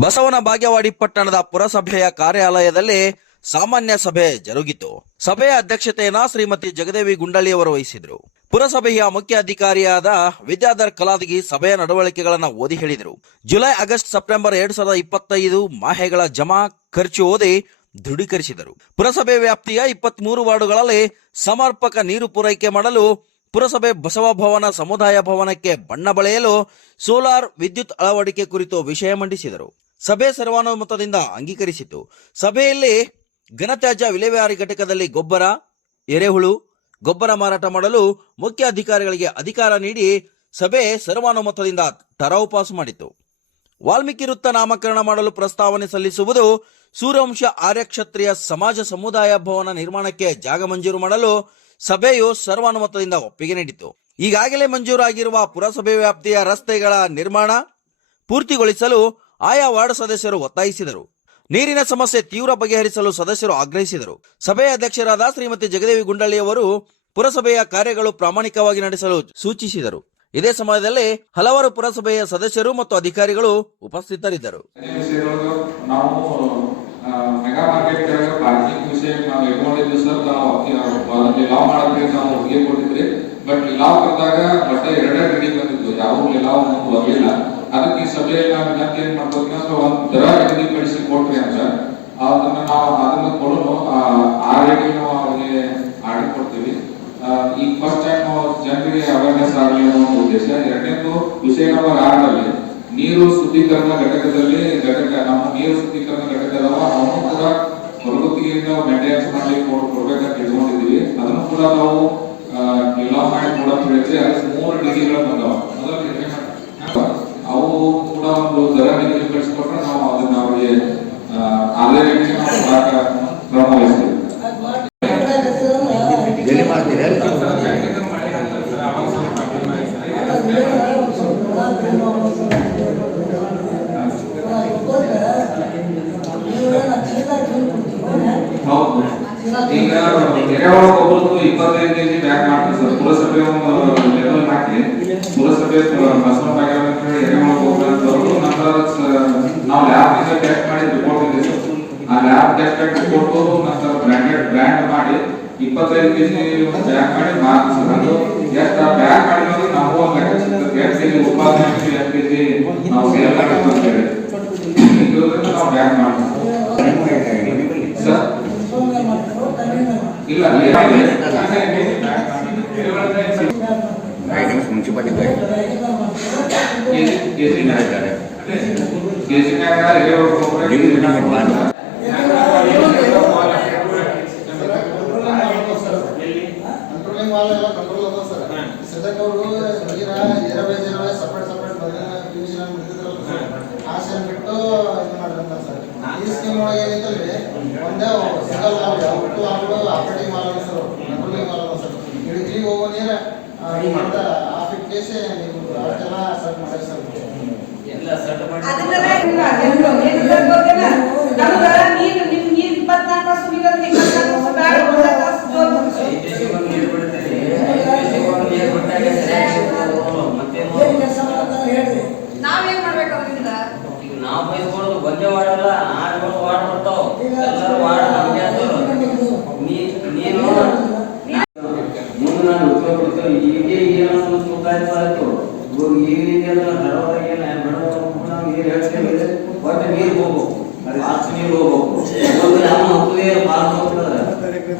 ಬಸವನ ಬಾಗೇವಾಡಿ ಪಟ್ಟಣದ ಪುರಸಭೆಯ ಕಾರ್ಯಾಲಯದಲ್ಲಿ ಸಾಮಾನ್ಯ ಸಭೆ ಜರುಗಿತು. ಸಭೆಯ ಅಧ್ಯಕ್ಷತೆಯನ್ನ ಶ್ರೀಮತಿ ಜಗದೇವಿ ಗುಂಡಳ್ಳಿಯವರು ವಹಿಸಿದ್ರು. ಪುರಸಭೆಯ ಮುಖ್ಯ ಅಧಿಕಾರಿಯಾದ ವಿದ್ಯಾಧರ್ ಕಲಾದಗಿ ಸಭೆಯ ನಡವಳಿಕೆಗಳನ್ನು ಓದಿ ಹೇಳಿದರು. ಜುಲೈ, ಆಗಸ್ಟ್, ಸೆಪ್ಟೆಂಬರ್ 2025 ಮಾಹೆಗಳ ಜಮಾ ಖರ್ಚು ಓದಿ ದೃಢೀಕರಿಸಿದರು. ಪುರಸಭೆ ವ್ಯಾಪ್ತಿಯ 23 ವಾರ್ಡುಗಳಲ್ಲಿ ಸಮರ್ಪಕ ನೀರು ಪೂರೈಕೆ ಮಾಡಲು ಪುರಸಭೆ ಬಸವ ಭವನ ಸಮುದಾಯ ಭವನಕ್ಕೆ ಬಣ್ಣ ಬಳಿಯಲು ಸೋಲಾರ್ ವಿದ್ಯುತ್ ಅಳವಡಿಕೆ ಕುರಿತು ವಿಷಯ ಮಂಡಿಸಿದರು. ಸಭೆ ಸರ್ವಾನುಮತದಿಂದ ಅಂಗೀಕರಿಸಿತು. ಸಭೆಯಲ್ಲಿ ಘನತ್ಯಾಜ್ಯ ವಿಲೇವಾರಿ ಘಟಕದಲ್ಲಿ ಗೊಬ್ಬರ, ಎರೆಹುಳು ಗೊಬ್ಬರ ಮಾರಾಟ ಮಾಡಲು ಮುಖ್ಯ ಅಧಿಕಾರಿಗಳಿಗೆ ಅಧಿಕಾರ ನೀಡಿ ಸಭೆ ಸರ್ವಾನುಮತದಿಂದ ಠರಾವು ಪಾಸು ಮಾಡಿತು. ವಾಲ್ಮೀಕಿ ವೃತ್ತ ನಾಮಕರಣ ಮಾಡಲು ಪ್ರಸ್ತಾವನೆ ಸಲ್ಲಿಸುವುದು, ಸೂರ್ಯವಂಶ ಆರ್ಯ ಕ್ಷತ್ರಿಯ ಸಮಾಜ ಸಮುದಾಯ ಭವನ ನಿರ್ಮಾಣಕ್ಕೆ ಜಾಗ ಮಂಜೂರು ಮಾಡಲು ಸಭೆಯು ಸರ್ವಾನುಮತದಿಂದ ಒಪ್ಪಿಗೆ ನೀಡಿತು. ಈಗಾಗಲೇ ಮಂಜೂರಾಗಿರುವ ಪುರಸಭೆ ವ್ಯಾಪ್ತಿಯ ರಸ್ತೆಗಳ ನಿರ್ಮಾಣ ಪೂರ್ತಿಗೊಳಿಸಲು ಆಯಾ ವಾರ್ಡ್ ಸದಸ್ಯರು ಒತ್ತಾಯಿಸಿದರು. ನೀರಿನ ಸಮಸ್ಯೆ ತೀವ್ರ ಬಗೆಹರಿಸಲು ಸದಸ್ಯರು ಆಗ್ರಹಿಸಿದರು. ಸಭೆಯ ಅಧ್ಯಕ್ಷರಾದ ಶ್ರೀಮತಿ ಜಗದೇವಿ ಗುಂಡಳ್ಳಿಯವರು ಪುರಸಭೆಯ ಕಾರ್ಯಗಳು ಪ್ರಾಮಾಣಿಕವಾಗಿ ನಡೆಸಲು ಸೂಚಿಸಿದರು. ಇದೇ ಸಮಯದಲ್ಲಿ ಹಲವಾರು ಪುರಸಭೆಯ ಸದಸ್ಯರು ಮತ್ತು ಅಧಿಕಾರಿಗಳು ಉಪಸ್ಥಿತರಿದ್ದರು. ಮೆಗಾ ಮಾರ್ಕೆಟ್ ಪಾರ್ಕಿಂಗ್ ವಿಷಯ ನಾವು ಇಟ್ಕೊಂಡಿದ್ವಿ ಸರ್. ನಾವು ಲಾವ್ ಮಾಡೋಕ್ಕೆ ನಾವು ಒಪ್ಪಿಗೆ ಕೊಟ್ಟಿದ್ರಿ. ಬಟ್ ಲಾವ್ ಬಂದಾಗ ಬಟ್ಟೆ ಎರಡೇ ರೆಡಿ ಬಂದಿದ್ವು, ಯಾವ ಲಾವ್ ಬರಲಿಲ್ಲ. ಅದಕ್ಕೆ ಈ ಸಭೆಯಲ್ಲಿ ನಾವು ಇನ್ನೊಂದು ಏನ್ ಮಾಡ್ತೀವಿ ಅಂದ್ರೆ ಒಂದು ದರ ನಿಗದಿಪಡಿಸಿ ಕೊಟ್ರಿ ಅಂತ ಅದನ್ನ ಕೊಡೋನು ಆ ರೇಟ್ ನಾವು ಅವ್ರಿಗೆ ಆರ್ಡರ್ ಕೊಡ್ತೀವಿ. ಈಗ ಫಸ್ಟ್ ಟೈಮ್ ನಾವು ಜನರಿಗೆ ಅವೇರ್ನೆಸ್ ಆಗಲಿ ಅನ್ನೋ ಉದ್ದೇಶ. ಎರಡನೇದು ವಿಷಯ ನಂಬರ್ 6 ಅಲ್ಲಿ ನೀರು ಶುದ್ಧೀಕರಣ ಘಟಕದಲ್ಲಿ ನಮ್ಮ ನೀರು ಶುದ್ಧೀಕರಣ ಘಟಕ ಅವನು ಕೂಡ ಹೊರಗುತ್ತಿಗೆಯಿಂದ ಮೇಂಟೆನೆನ್ಸ್ ಮಾಡಿ ಕೊಡ್ಬೇಕಂತ ಇಟ್ಕೊಂಡಿದ್ದೀವಿ. ಅದನ್ನು ಕೂಡ ನಾವು ಲಾವ್ ಮಾಡಿ ಕೊಡೋದು ಹೇಳಿದ್ರೆ ಅದಕ್ಕೆ 3 ಡಿಗ್ರಿಗಳು ಬಂದವ. ಅವು ಕೂಡ ಒಂದು ದರ ನಿಗದಿಪಡಿಸಿಕೊಟ್ರೆ ನಾವು ಅದನ್ನ ಅವರಿಗೆ ಅದೇ ರೀತಿ ನಾವು ಕ್ರಮ ವಹಿಸ್ತೀವಿ. ಈಗ ಎರೆಹುಳ ಗೊಬ್ಬರದ್ದು 25 kg ಬ್ಯಾಗ್ ಮಾಡ್ತೀವಿ ಸರ್. ಪುರಸಭೆ ಲೆವೆಲ್ ಹಾಕಿ ಪುರಸಭೆ ಬಸವನ ಬಾಗೇವಾಡಿ ಎರೆಹುಳ ಗೊಬ್ಬರ ನಂತರ ನಾವು ಲ್ಯಾಬ್ ನಿಂದ ಟೆಸ್ಟ್ ಮಾಡಿ ರಿಪೋರ್ಟ್ ಇದೆ ಸರ್. ಆ ಲ್ಯಾಬ್ ಟೆಸ್ಟ್ ರಿಪೋರ್ಟ್ ನಂತರ ಬ್ರ್ಯಾಂಡ್ ಮಾಡಿ 25 kg ಬ್ಯಾಗ್ ಮಾಡಿ ಮಾರ್ಕ್ಸ್ ಸರ್. ಅದು ಎಷ್ಟು ಬ್ಯಾಗ್ ಮಾಡಿದ್ರೆ ನಾವು ಒಂದು ಲೆಕ್ಕ ಸಿಗ್ತದೆ. ಎಷ್ಟು kg ಉತ್ಪಾದನೆ ಆಗ್ತೀವಿ, ಎಷ್ಟು kg ನಾವು ಸೇಲ್ ಮಾಡ್ತೀವಿ ಅಂತ ಹೇಳಿ ಇದನ್ನ ನಾವು ಬ್ಯಾಗ್ ಮಾಡ್ತೀವಿ ಸರ್. ಇಲ್ಲ ಮುನ್ಸಿಪಾಲಿಟಿ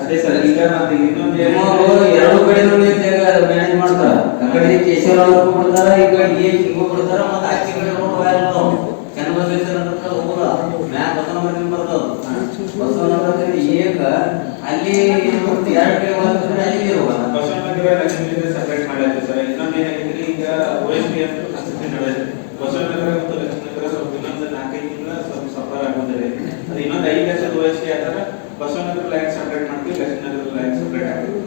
ಅದೇ ಸರ್. ಈಗ ಎರಡು ಕಡೆ ಮ್ಯಾನೇಜ್ ಮಾಡ್ತಾರ. ಆ ಕಡೆ ಕೇಶವ ಬಿಡ್ತಾರ, ಈ ಕಡೆ ಹಿಂಗು ಬಿಡ್ತಾರ. ಮತ್ತೆ ಆಚೆ ಕಡೆ ಚನ್ನಬಸವೇಶ್ವರ ಹೋಗುದ ಮ್ಯಾಕ್ ಬಸವನಗರದಿಂದ ಬರ್ತದ. ಬಸವನಗರದಿಂದ ಏಕ ಅಲ್ಲಿ 2 ಕಡೆ ಅಲ್ಲಿ ಇರುವ ಬಸವನಗರ ಲಕ್ಷ್ಮೀ ಸಪರೇಟ್ ಮಾಡಿದ್ವಿ ಸರ್. ಇನ್ನೊಂದು ಏನಾಗಿದ್ರಿ, ಈಗ OSP ಅಂತ ಸ್ಥಿತಿ ನಡೆಯುತ್ತೆ. ಬಸವನಗರ ಮತ್ತು ಲಕ್ಷ್ಮೀನಗರ ಸ್ವಲ್ಪ ಇನ್ನೊಂದು 4-5 ತಿಂಗಳ ಸ್ವಲ್ಪ ಸಫರ್ ಆಗುತ್ತದೆ. ಅದು ಇನ್ನೊಂದು 5 ಲಕ್ಷದ OSP ಆದ್ರೆ ಬಸವನಗರ ಲೈನ್ ಸಪರೇಟ್ ಮಾಡ್ತೀವಿ, ಲಕ್ಷ್ಮೀನಗರ ಲೈನ್ ಸಪರೇಟ್ ಆಗ್ತೀವಿ.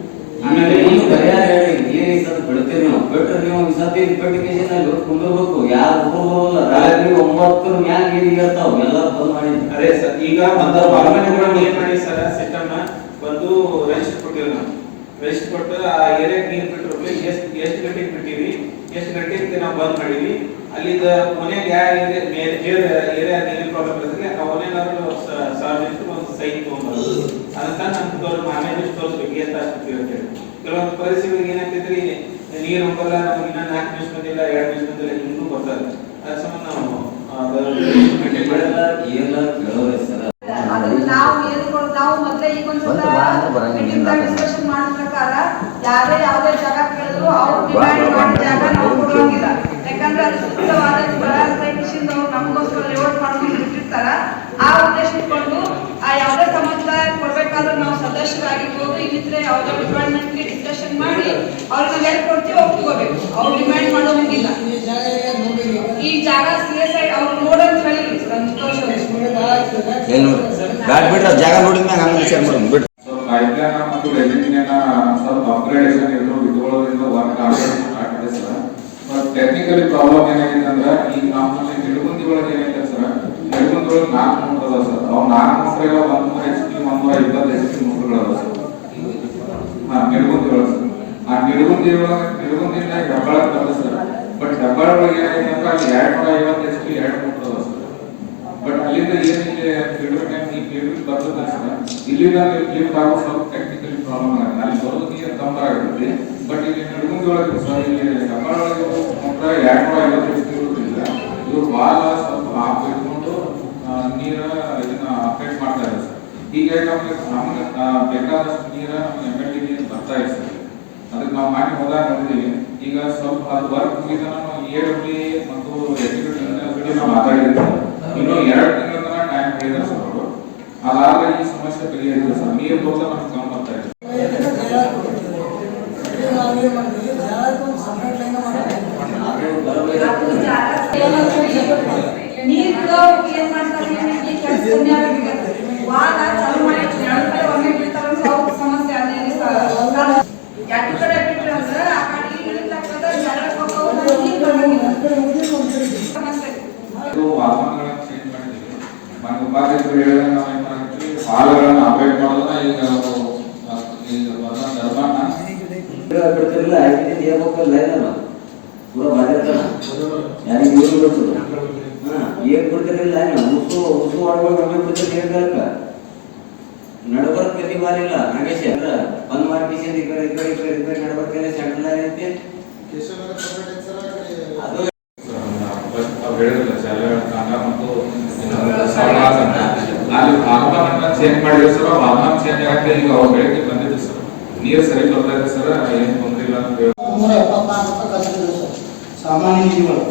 ಆಮೇಲೆ ನೀವು ಪರಿಹಾರ ಹೇಳಿ ಏನ್ ಸರ್ ಬಿಡ್ತೀರಿ ನೀವು ಬಿಟ್ರೆ ನೀವು ವಿಸತಿ ಇಪ್ಪಟ್ಟಿಕೇಶನ್ ಕುಂದಿರ್ಬೇಕು. ಯಾರು ಹೋಗಲ್ಲ ರಾತ್ರಿ 9 ಮ್ಯಾಲ ನೀರಿಗೆ ಹೇಳ್ತಾವ ಎಲ್ಲ ಬಂದ್ ಮಾಡಿ. ಅದೇ ಸರ್. ಈಗ ಒಂದು ಬಾಲ್ಮನೆಗಳು ಏನ್ ಮಾಡಿ ಸರ್, ಸಿಸ್ಟಮ್ ಒಂದು ರಿಜಿಸ್ಟರ್ ಕೊಟ್ಟಿವಿ. ನಾವು ರಿಜಿಸ್ಟರ್ ಕೊಟ್ಟು ಆ ಏರಿಯಾಕ್ಕೆ ನೀರು ಬಿಟ್ಟರು ಎಷ್ಟು ಗಂಟೆಗೆ ಬಿಟ್ಟಿವಿ, ಎಷ್ಟು ಗಂಟೆಗೆ ನಾವು ಬಂದ್ ಮಾಡಿವಿ, ಅಲ್ಲಿಂದ ಮನೆಗೆ ಯಾವ ಏರಿಯಾ ನೀರಿನ ಕೇಳೋರಿ ಸರ್. ಅದನ್ನ ನಾವು ಮೊದಲೇ ಈಗ ಡಿಸ್ಕಷನ್ ಮಾಡಿದ ಪ್ರಕಾರ ಯಾವುದೇ ಜಾಗ ಕೇಳಿದ್ರು ಅವ್ರು ಡಿಮ್ಯಾಂಡ್ ಮಾಡಿದ ಜಾಗ ನಾವು ಕೊಡುವಂಗಿಲ್ಲ. ಯಾಕಂದ್ರೆ ಅದು ಸೂಕ್ತವಾದ ಸ್ಥಳ ನಮಗೋಸ್ಕರ ಲೇಔಟ್ ಮಾಡ್ಕೊಂಡು ಬಿಟ್ಟಿರ್ತಾರ. ಆ ಉದ್ದೇಶ ಇಟ್ಕೊಂಡು ಯಾವುದೇ ಸಮುದಾಯ ಕೊಡ್ಬೇಕಾದ್ರೆ ನಾವು ಸದಸ್ಯರಾಗಿರ್ಬೋದು, ಇಲ್ಲಿದ್ರೆ ಯಾವುದೇ ಡಿಪಾರ್ಟ್ಮೆಂಟ್ಗೆ ಡಿಸ್ಕಷನ್ ಮಾಡಿ ಅವ್ರಿಗೆ ನಾವು ಹೇಳ್ಕೊಡ್ತೀವಿ, ಒಪ್ಕೋಬೇಕು. ಅವ್ರು ಡಿಮ್ಯಾಂಡ್ ಮಾಡೋಂಗಿಲ್ಲ. ಈ ಜಾಗ CSI ಅವ್ರು ನೋಡಂತ ಹೇಳಿ ಸಂತೋಷ ಜಾಗ ನೋಡಿದ್ಮ್ಯಾಗ ಹಂಗೆ ವಿಚಾರ ಮಾಡೋದು ಬಿಡ್ರಿ. ಪೈಪ್ಲೈನ್ ಮತ್ತು ರೆಸಿಡೆನ್ಸಿನ ಸ್ವಲ್ಪ ಅಪ್ಗ್ರೇಡೇಷನ್ ಇಟ್ಕೊಳ್ಳೋದ್ರಿಂದ ವರ್ಕ್ ಆಗ್ತದೆ ಸರ್. ಬಟ್ ಟೆಕ್ನಿಕಲಿ ಪ್ರಾಬ್ಲಮ್ ಏನಾಗಿದೆ ಅಂದ್ರೆ ಈಗ ನಮ್ಮಲ್ಲಿ ನಿಡುಗುಂದಿ ಒಳಗೆ ಏನಾಗಿದೆ ಸರ್, ನಿಡುಗುಂದಿ ಒಳಗೆ 4 ಮೋಟರ್ ಅದಾವ ಸರ್. ಅವು 4 ಮೋಟರ್ಗೆ 100 HP 120 HP ಮೋಟರ್ಗಳು ಅದಾವ ಸರ್. ನಿಡುಗುಂದಿ ಒಳಗೆ ಸರ್. ಆ ನಿಡುಗುಂದಿಯಿಂದ ಹೆಬ್ಬಾಳ ಬರ್ತದೆ ಸರ್. ಬಟ್ ಹೆಬ್ಬಾಳ ಒಳಗೆ ಏನಾಗಿದೆ ಅಂದ್ರೆ ಅಲ್ಲಿ 250 HP 2 ಮೋಟರ್ ಅದಾವ ಸರ್. ಬಟ್ ಅಲ್ಲಿಂದ ಏನಿದೆ ಫೀಡರ್ ಟ್ಯಾಂಕ್ ಈ ಫೀಡರ್ ಬರ್ತದೆ ಸರ್. ಇಲ್ಲಿಂದ ಲಿಫ್ಟ್ ಆಗೋ ಸ್ವಲ್ಪ ಟೆಕ್ನಿಕಲಿ ಪ್ರಾಬ್ಲಮ್ ಆಗುತ್ತೆ. ಅಲ್ಲಿ ಬರೋದು ನೀರು ಕಮ್ಮಿ ಆಗುತ್ತೆ. ಬಟ್ ಇಲ್ಲಿ ನಿಡುಗುಂದಿ ಒಳಗೆ ಸರ್, ಇಲ್ಲಿ ಹೆಬ್ಬಾಳ ಒಳಗೆ ಮೋಟರ್ 250 HP ಇರೋದ್ರಿಂದ ಇವ್ರು ಬಾಲ ಸ್ವಲ್ಪ ಆಫ್ ಇಟ್ಕೊಂಡು ನೀರು ಇದನ್ನ ಅಪ್ಡೇಟ್ ಮಾಡ್ತಾ ಇದ್ದಾರೆ ಸರ್. ಹೀಗಾಗಿ ನಮಗೆ ಬೇಕಾದಷ್ಟು ನೀರು ನಮ್ಮ MLD ನೀರು ಬರ್ತಾ ಇದೆ ಸರ್. ಅದಕ್ಕೆ ನಾವು ಮಾಡಿ ಹೋದಾಗ ನೋಡಿದ್ದೀವಿ. ಈಗ ಸ್ವಲ್ಪ ಅದು ವರ್ಕ್ ಮುಗಿದ ನಾವು AWA ಮತ್ತು ಎಕ್ಸಿಕ್ಯೂಟಿವ್ ಇಂಜಿನಿಯರ್ ನಾವು ಮಾತಾಡಿದ್ದೀವಿ. ಇನ್ನು 2 ತಿಂಗಳ ತನಕ ಟೈಮ್ ಹೇಳಿದ್ದಾರೆ ಸರ್ ಅವರು. ಅದಾದ್ರೆ ಈ ಸಮಸ್ಯೆ ಬಗೆಹರಿದೆ ಸರ್. ನೀರು ಹೋದ ನಮ್ಗೆ ಕಮ್ಮಿ ಬರ್ತಾ ಇದೆ. ವಾಹನಗಳನ್ನು ಚೇಂಜ್ ಮಾಡಿದ್ದೀವಿ. ಮನೆ ಉಪಾಧ್ಯಕ್ಷರು ಹೇಳಿದಾಗ ನಾವು ಏನು ಮಾಡಿದ್ವಿ, ಹಾಲುಗಳನ್ನು ಅಪ್ಡೇಟ್ ಮಾಡೋದನ್ನ ಈಗ ಧರ್ಮನ ಬಿಡ್ತಿರಲಿಲ್ಲ. ಐದು ಹೇಳ್ಬೇಕಲ್ಲ ಏನಲ್ಲ ಪೂರ ಮಾಡಿರ್ತಾನ ಯಾರಿಗೆ ಇವ್ರು ಬಿಡ್ತದ. ಏನ್ ಬಿಡ್ತಿರಲಿಲ್ಲ ಉಸು ಆಡ್ಕೊಂಡು ಒಮ್ಮೆ ಬಿಡ್ತಾರೆ ಹೇಳ್ಬೇಕ ನಡಬರ್ಕ್ ಪ್ರತಿ ಬಾರಿ ಇಲ್ಲ. ನಾಗೇಶ ಬಂದ್ ಮಾಡ್ಕಿಸಿಂದ ಈ ಕಡೆ ನಡಬರ್ಕೆಲ್ಲ ಸೆಂಟ್ರಲ್ ಆಗೈತಿ. ಅದು ಹೇಳಿದ್ರಲ್ಲ ಶಾಲೆ ಕಾಂಡ ಮತ್ತು ಅಲ್ಲಿ ವಾಹನ ಚೇಂಜ್ ಮಾಡಿದ್ರೆ ಸರ್. ವಾಹನ ಚೇಂಜ್ ಆಗಕ್ಕೆ ಈಗ ಅವ್ರು ಬೆಳಗ್ಗೆ ಬಂದಿದ್ದು ಸರ್. ನೀರು ಸರಿ ಬರ್ತಾ ಇದೆ ಸರ್. ಏನು ತೊಂದರೆ ಇಲ್ಲ ಅಂತ ಹೇಳಿ 374 ಖರ್ಚಿದೆ ಸರ್. ಸಾಮಾನ್ಯ ನಿಧಿಗಳು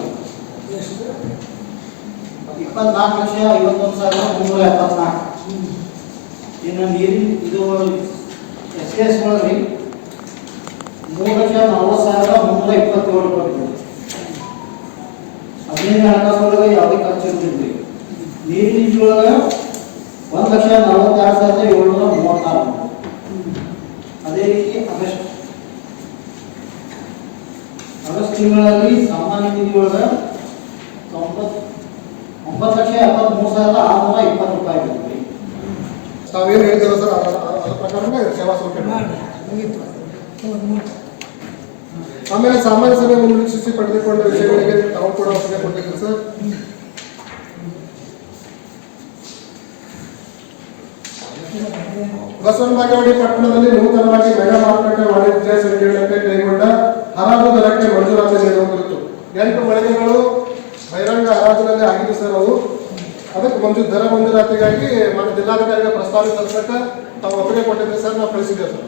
24,51,374. ಇನ್ನು ನೀರಿನ ಇದು SAS ಒಳಗೆ 3,40,327 ಕೊಟ್ಟಿದೆ. 15 ಹಣಕಾಸು ಒಳಗೆ ಯಾವುದೇ ಖರ್ಚು ಇರುತ್ತಿಲ್ಲ. ನೀರಿನ ನಿಧಿ ಒಳಗೆ 1,42,736. ಅದೇ ರೀತಿ ಆಗಸ್ಟ್ ತಿಂಗಳಲ್ಲಿ ಸಾಮಾನ್ಯ ನಿಧಿ ಒಳಗೆ 9,73,620 ರೂಪಾಯಿ ಬರ್ತದೆ. ತಾವೇನು ಹೇಳ್ತೀರೋ ಸರ್ ಅದರ ಪ್ರಕಾರನೇ ಸೇವಾ ಶುಲ್ಕ. ಆಮೇಲೆ ಸಾಮಾನ್ಯ ಸಭೆ ಮುನ್ಸೂಚಿ ಪಡೆದುಕೊಂಡ ವಿಷಯಗಳಿಗೆ ತಾವು ಕೂಡ ಒಪ್ಪಿಗೆ ಕೊಟ್ಟಿದ್ದೀರಿ ಸರ್. ಬಸವನ ಬಾಗೇವಾಡಿ ಪಟ್ಟಣದಲ್ಲಿ ನೂತನವಾಗಿ ಮೆಗಾ ಮಾರುಕಟ್ಟೆ ವಾಣಿಜ್ಯ ಸಂಕೀರ್ಣಕ್ಕೆ ಕೈಗೊಂಡ ಹರಾಜು ದರಕ್ಕೆ ಮಂಜೂರಾತಿ ನೀಡುವ ಕುರಿತು 8 ಮಳಿಗೆಗಳು ಬಹಿರಂಗ ಹರಾಜಿನಲ್ಲಿ ಆಗಿದೆ ಸರ್. ಅವು ಅದಕ್ಕೆ ದರ ಮಂಜೂರಾತಿಗಾಗಿ ಜಿಲ್ಲಾಧಿಕಾರಿಗೆ ಪ್ರಸ್ತಾವ ಸಲ್ಲಿಸಕ್ಕೆ ತಾವು ಒಪ್ಪಿಗೆ ಕೊಟ್ಟಿದ್ದೀರಿ ಸರ್. ನಾವು ಕಳಿಸಿದ್ದೇವೆ ಸರ್.